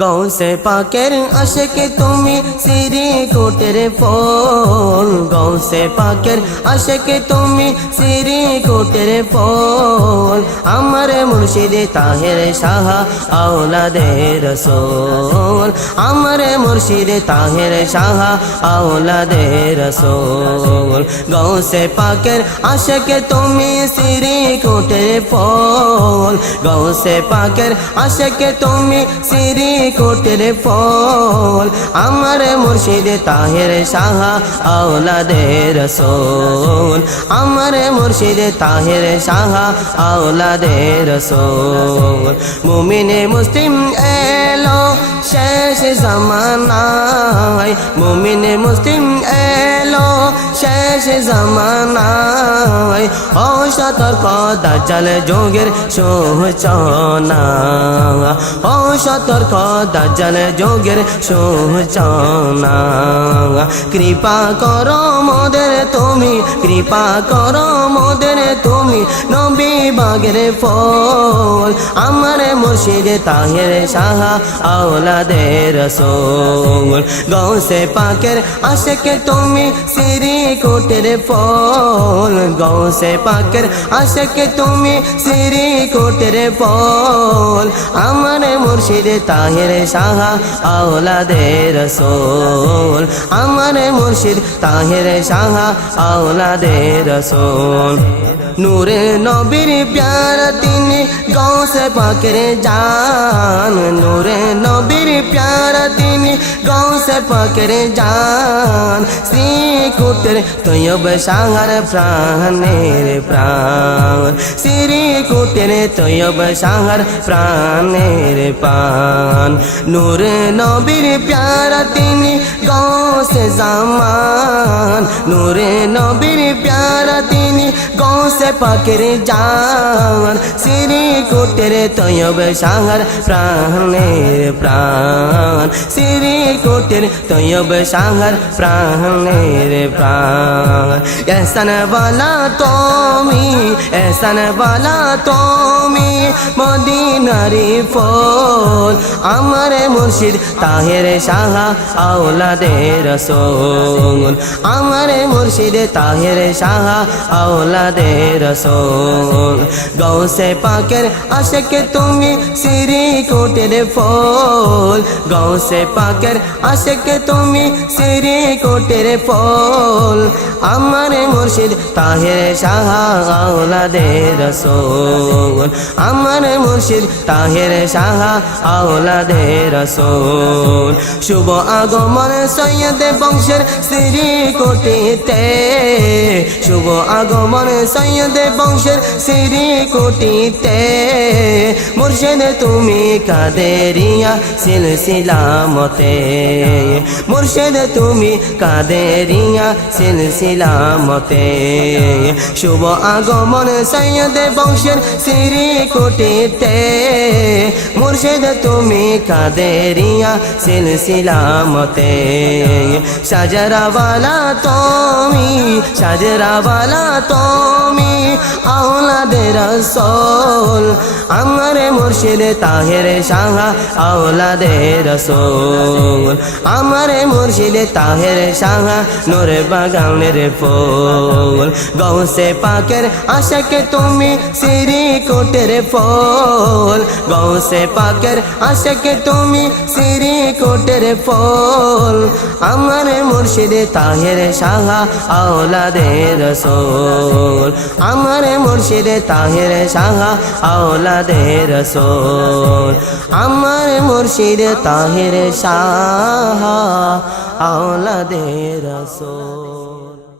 গৌসে পাকের আশেকে তুমি সিরি কোটের ফল। গৌসে পাকের আশেকে তুমি সিরি কোটের ফল। আমার মুর্শিদে তাহের সাহা আওলাদে রসোল। আমার মুর্শিদে তাহের সাহা আওলাদে রসোল। গৌসে পাকের আশেকে তুমি সিরি কোটের ফল। গৌসে পাকের আশেকে তুমি সিরি কোটের ফল, আমার মুর্শিদে তাহের সাহা আওলাদে রসোল আমার মুর্শিদে তাহের সাহা আওলাদে রসোল মুমিনে মুসলিম এলো শেষ জামানায়, মুমিনে মুসলিম এলো শেষ জামানায়। ও সতর্ক দাজ্জাল যোগের ও সতর্ক দাজ্জাল যোগের সূচনা। কৃপা করো মোদের তুমি, কৃপা করো মোদের তুমি, নবী বাগের ফল। আমার মুর্শিদে তাহের সাহা আওলাদে রসোল। গৌসে পাকের আশেকে তুমি সিরি কোটের ফল। গৌসে পাকের আশেকে তুমি সিরি কোটের ফল। আমার মুর্শিদে তাহের সাহা আওলাদে রসোল। আমার মুর্শিদ তাহের সাহা আওলাদে রসোল। নূরে নবীর প্যার তিনি গৌসে পাকের জান। নূরে নবীর প্যার তিনি গৌসে পাকের জান শ্রী কুটের তৈব সাহার প্রাণের প্রাণ শ্রী কুটের তৈব সাহার প্রাণের পান। নূরে নবীর প্যার তিনি গৌসে জামান। নূরে নবীর প্যার তিনি গৌসে পাকের জান। শ্রী কোটের তৈব সাহার প্রাণের প্রাণ শ্রী কোটের তৈব সাহার প্রাণের প্রাণ এসন বালা তুমি এসন বালা তুমি মদিনারি ফল আমার মুর্শিদ তাহের সাহা আওলাদে রসোল আমার মুর্শিদ তাহের সাহা আওলাদে রসোল গৌসে পাকের আশেকে তুমি সিরি কোটের ফল গৌসে পাকের আশেকে তুমি সিরি কোটের ফল। আমার মুর্শিদ তাহের সাহা আওলাদে রসোল। আমার মুর্শিদ তাহের সাহা আওলাদে রসোল। শুভ আগমন সৈয়দ বংশের শ্রী কোটিতে। শুভ আগমন সৈয়দ বংশের শ্রী কোটিতে। মুর্শিদ তুমি কাদেরিয়া সিলসিলামতে মুর্শিদ তুমি কাদেরিয়া সিলসিলামতে শুভ আগমন সৈয়দ বংশের শ্রী কোটিতে। মুর্শিদ তুমি কাদেরিয়া সিলসিলামতে সাজরাওয়ালা তুমি সাজরাওয়ালা তুমি আওলাদে রসোল। আমার মুর্শিদ তাহের সাহা আওলাদে রসোল। আমার মুর্শিদ তাহের সাহা নূর বাগানের ফুল। গৌসে পাকের আশাকে তুমি সিরি কোটের ফল। গৌসে পাকের আশাকে তুমি সিরি কোটের ফল। আমার মুর্শিদ তাহের সাহা আওলাদে রসোল। আমার মুর্শিদ তাহের সাহা আওলাদে রসোল। আমার মুর্শিদ তাহের শাহ আওলাদের রসোল।